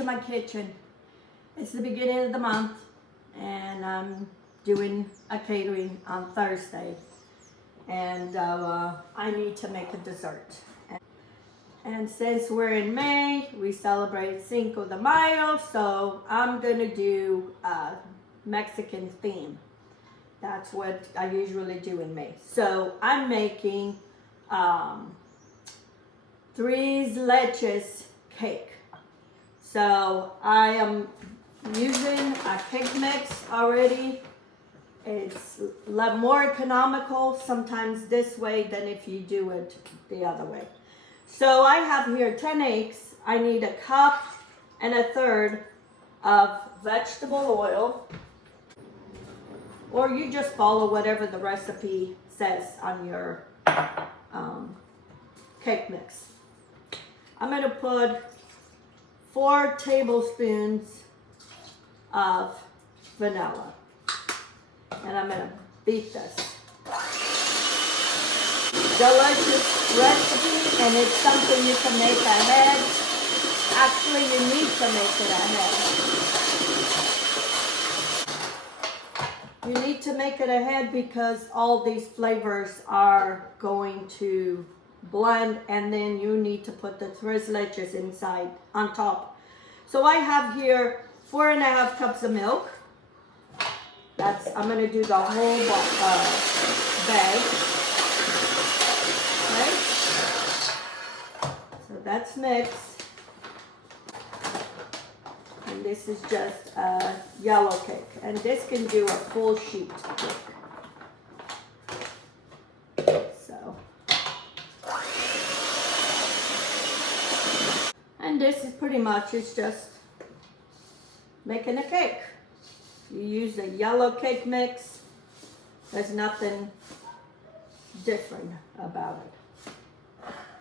to my kitchen. It's the beginning of the month and I'm doing a catering on Thursday, and I need to make a dessert. And since we're in May, we celebrate Cinco de Mayo, so I'm gonna do a Mexican theme. That's what I usually do in May. So I'm making 3 leches cake. So I am using a cake mix already. It's a lot more economical sometimes this way than if you do it the other way. So I have here 10 eggs. I need 1 1/3 cups of vegetable oil, or you just follow whatever the recipe says on your cake mix. I'm going to put 4 tablespoons of vanilla, and I'm going to beat this. Delicious recipe, and it's something you can make ahead. Actually, you need to make it ahead. You need to make it ahead because all these flavors are going to blend, and then you need to put the 3 leches inside on top. So I have here 4 1/2 cups of milk. I'm going to do the whole bag. Okay? So that's mixed. And this is just a yellow cake. And this can do a full sheet cake. So. And this is pretty much, it's just making a cake. You use a yellow cake mix. There's nothing different about it.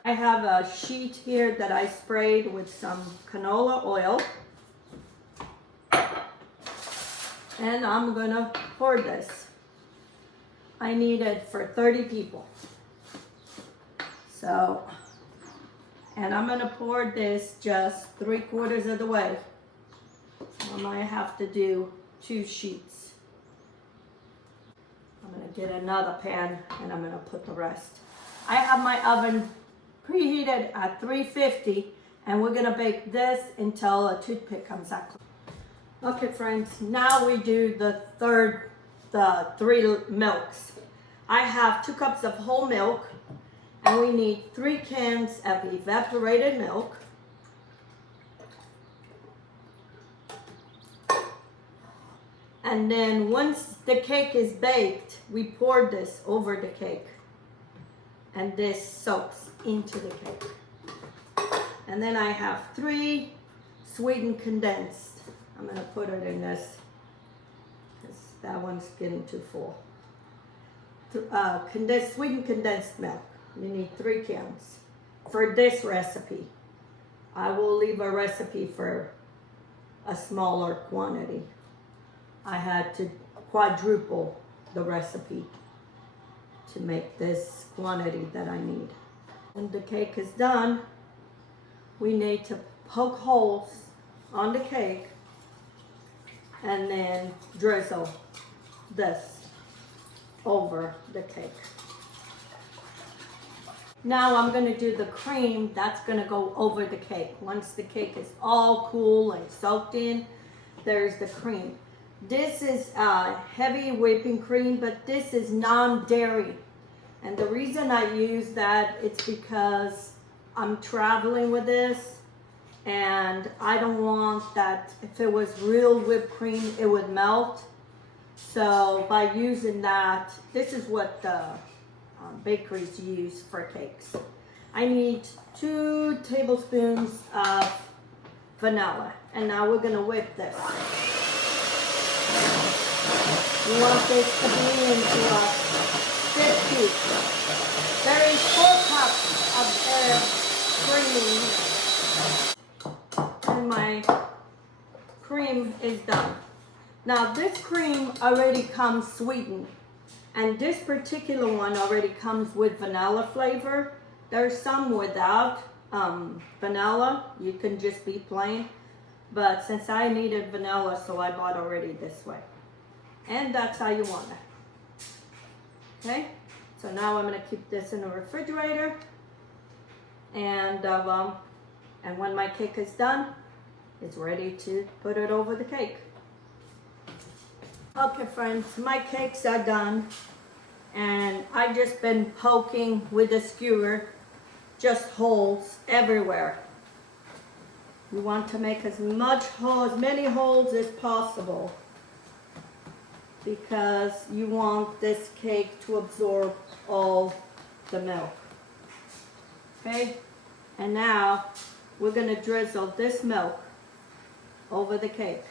I have a sheet here that I sprayed with some canola oil. And I'm gonna pour this. I need it for 30 people. So, and I'm gonna pour this just 3/4 of the way. So I might have to do 2 sheets. I'm gonna get another pan and I'm gonna put the rest. I have my oven preheated at 350, and we're gonna bake this until a toothpick comes out. Okay friends, now we do the 3 milks. I have 2 cups of whole milk, and we need 3 cans of evaporated milk. And then once the cake is baked, we pour this over the cake. And this soaks into the cake. And then I have 3 sweetened condensed. I'm going to put it in this, because that one's getting too full. Sweetened condensed milk. You need 3 cans for this recipe. I will leave a recipe for a smaller quantity. I had to quadruple the recipe to make this quantity that I need. When the cake is done, we need to poke holes on the cake and then drizzle this over the cake. Now I'm going to do the cream that's going to go over the cake. Once the cake is all cool and soaked in, there's the cream. This is heavy whipping cream, but this is non-dairy. And the reason I use that, it's because I'm traveling with this, and I don't want that. If it was real whipped cream, it would melt. So by using that, this is what the bakeries use for cakes. I need 2 tablespoons of vanilla, and now we're going to whip this. You want this to be into a stiff cube. There is 4 cups of cream, and my cream is done. Now this cream already comes sweetened, and this particular one already comes with vanilla flavor. There's some without vanilla. You can just be plain. but since I needed vanilla, so I bought already this way. And that's how you want it. Okay, so now I'm gonna keep this in the refrigerator, and when my cake is done, it's ready to put it over the cake. Okay friends, my cakes are done, and I've just been poking with the skewer, just holes everywhere. You want to make as many holes as possible, because you want this cake to absorb all the milk. Okay, and now we're going to drizzle this milk over the cake.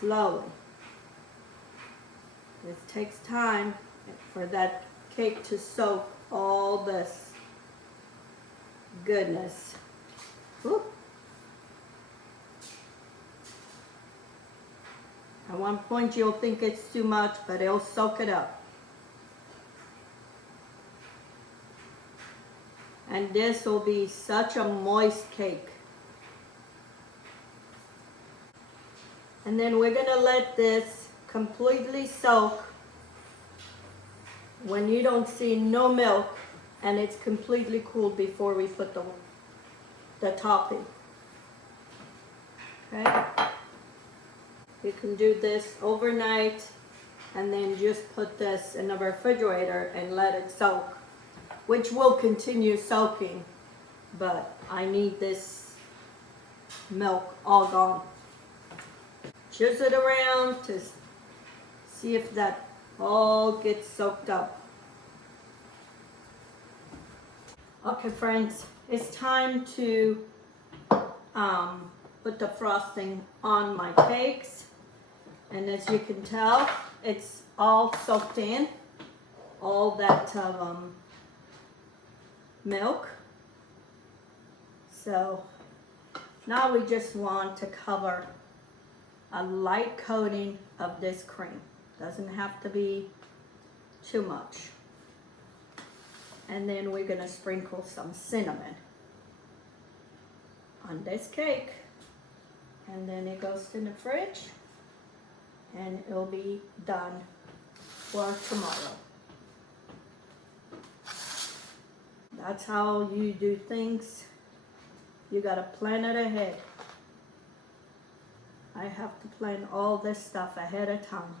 Slowly. It takes time for that cake to soak all this goodness. Woo. At one point you'll think it's too much, but it'll soak it up. And this will be such a moist cake. And then we're gonna let this completely soak when you don't see no milk and it's completely cooled before we put the topping. Okay? You can do this overnight and then just put this in the refrigerator and let it soak, which will continue soaking, but I need this milk all gone. Chisel it around to see if that all gets soaked up. Okay friends, it's time to put the frosting on my cakes, and as you can tell, it's all soaked in, all that milk. So now we just want to cover a light coating of this cream. Doesn't have to be too much. And then we're gonna sprinkle some cinnamon on this cake. And then it goes in the fridge and it'll be done for tomorrow. That's how you do things. You gotta plan it ahead. I have to plan all this stuff ahead of time.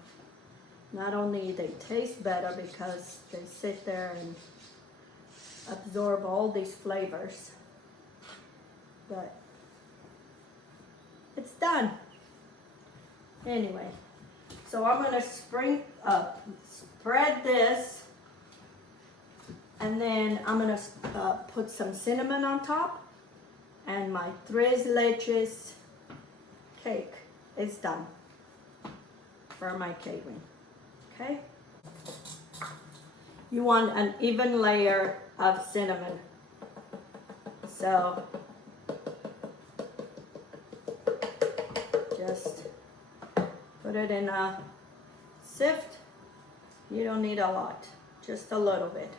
Not only they taste better because they sit there and absorb all these flavors, but it's done. Anyway, so I'm gonna spread this, and then I'm gonna put some cinnamon on top, and my tres leches cake is done for my catering. Okay? You want an even layer of cinnamon. So just put it in a sift. You don't need a lot, just a little bit.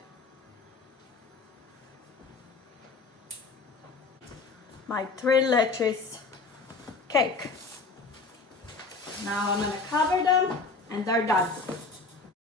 My tres leches cake. Now I'm gonna cover them and they're done.